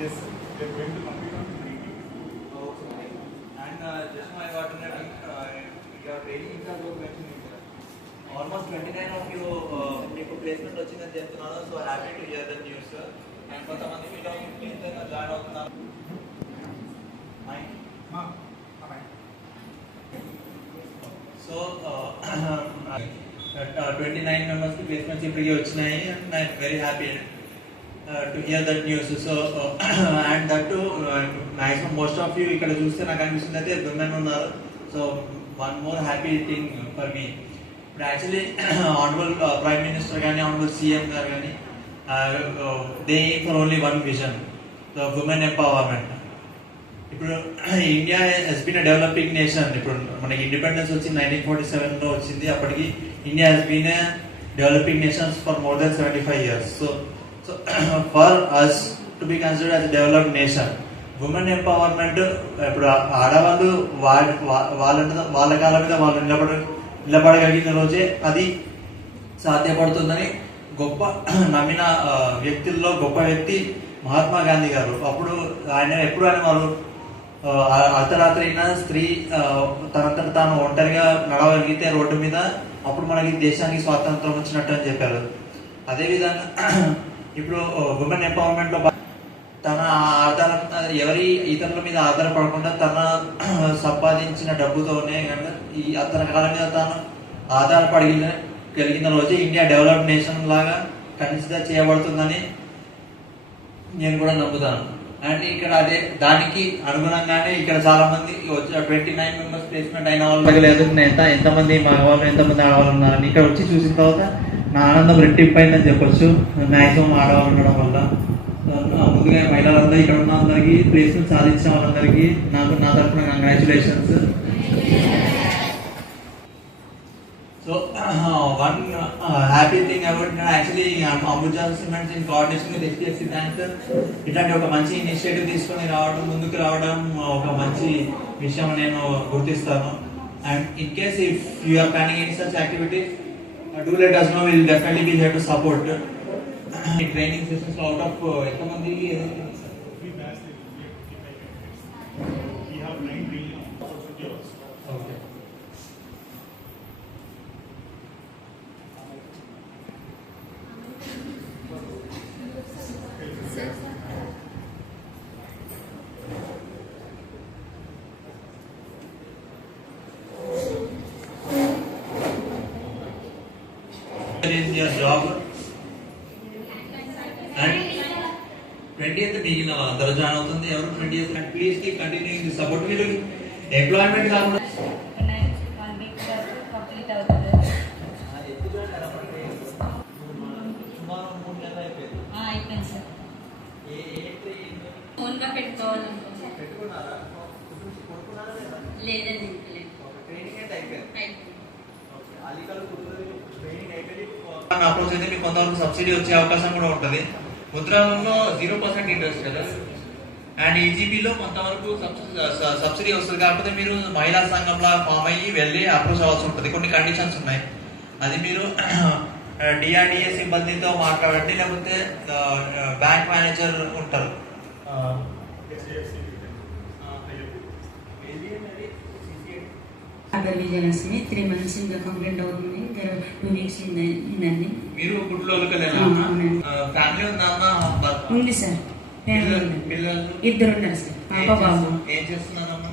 Yes, they're going to complete on three weeks. Okay. And uh, just my ordinary, uh, your training ఇంకా కూడా mentioned is there. Almost 29 of you uh, మీకు placement వచ్చిందని చెప్తున్నాను so happy to hear the news and కొంతమంది మీలో fifteenth join అవుతున్నారు Ma, alright. So twenty nine మెంబర్స్కి placements ఇప్పటికి వచ్చినాయి and I very happy to hear that news so and that maximum most of you ఇక్కడ చూస్తే నాకు అనిపిస్తుంది. అయితే దుమ్మెన్ ఉన్నారు. So one more happy thing for మీ ఇప్పుడు యాక్చువల్లీ ఆనరబుల్ ప్రైమ్ మినిస్టర్ కానీ ఆనరబుల్ సీఎం గారు కానీ they for only one vision the women empowerment ఇప్పుడు India has been developing nation ఇప్పుడు మనకి ఇండిపెండెన్స్ వచ్చి నైన్టీన్ ఫార్టీ సెవెన్లో వచ్చింది. అప్పటికి India has been developing nations for more than seventy five years so so for us to be considered as developed nation women empowerment ఇప్పుడు ఆడవాళ్ళు వాళ్ళ వాళ్ళ వాళ్ళ కాళ్ళ మీద వాళ్ళు నిలబడ నిలబడగలిగిన రోజే అది సాధ్యపడుతుందని గొప్ప నమ్మిన వ్యక్తుల్లో గొప్ప వ్యక్తి మహాత్మా గాంధీ గారు. అప్పుడు ఆయన ఎప్పుడు ఆయన వారు అర్ధరాత్రి అయినా స్త్రీ తనంతట తాను ఒంటరిగా నడవగలిగితే రోడ్డు మీద అప్పుడు మనకి దేశానికి స్వాతంత్రం వచ్చినట్టు అని చెప్పారు. అదేవిధంగా ఇప్పుడు ఉమెన్ ఎంపవర్మెంట్లో తన ఆధార ఎవరి ఇతరుల మీద ఆధారపడకుండా తన సంపాదించిన డబ్బుతోనే ఈ అతని కాలం మీద తాను ఆధారపడిన కలిగిన రోజే ఇండియా డెవలప్డ్ నేషన్ లాగా కన్సిడర్ చేయబడుతుందని నేను కూడా నమ్ముతాను. అండ్ ఇక్కడ అదే దానికి అనుగుణంగానే ఇక్కడ చాలా మంది ట్వంటీ నైన్ మెంబర్స్ ప్లేస్మెంట్ అయిన వాళ్ళు లేదు ఎంత ఎంతమంది మగవాళ్ళు ఎంతమంది ఆడవాళ్ళు ఉన్నారని ఇక్కడ వచ్చి చూసిన తర్వాత నా ఆనందం రెట్టింపైందని అయిందని చెప్పొచ్చు. మాక్సిమం ఆడవాళ్ళు ఉండడం వల్ల. ముందుగా మహిళలందరూ ఇక్కడ ఉన్న అందరికీ ప్లేస్మెంట్ సాధించిన వాళ్ళందరికీ నాకు నా తరఫున congratulations so one happy thing about actually Ambuja Cements in coordination with HDFC bank ఇట్లాంటి ఒక మంచి ఇనిషియేటివ్ తీసుకొని రావడం ముందుకు రావడం uh, ఒక మంచి విషయం నేను గుర్తిస్తాను. And in case if you are planning any such activity do let us know will definitely be here to support ఈ ట్రైనింగ్ సెషన్స్ అవుట్ ఆఫ్ ఎంతమంది is your job. And 20th మీకు అందరూ జాయిన్ అవుతుంది. ఎవరు 20th and please keep continuing the support మీరు employment కాకుండా లేదండి training అయితే అయిపోయింది. ట్రైనింగ్ అయిపోయింది అప్రోచ్ అయితే మీకు కొంతవరకు సబ్సిడీ వచ్చే అవకాశం కూడా ఉంటుంది. ముద్రాలో జీరో పర్సెంట్ ఇంట్రెస్ట్ కదా? అండ్ ఈజీబీలో కొంతవరకు సబ్సిడీ వస్తుంది. కాకపోతే మీరు మహిళా సంఘంలా ఫామ్ అయ్యి వెళ్ళి అప్రోచ్ అవ్వాల్సి ఉంటుంది. కొన్ని కండిషన్స్ ఉన్నాయి. అది మీరు డిఆర్డిఏ సిబ్బందితో మాట్లాడండి. లేకపోతే బ్యాంక్ మేనేజర్ ఉంటారు. అదర్ విజయలక్ష్మి త్రీ మంత్స్ ఇంకా కంప్లీట్ అవుతుంది టూ వీక్స్ ఇందండి మీరు. ఫ్యామిలీ ఉందన్న ఉంది సార్. ఇద్దరు ఉన్నారు సార్. పాప బాబు. ఏం చేస్తున్నారమ్మా?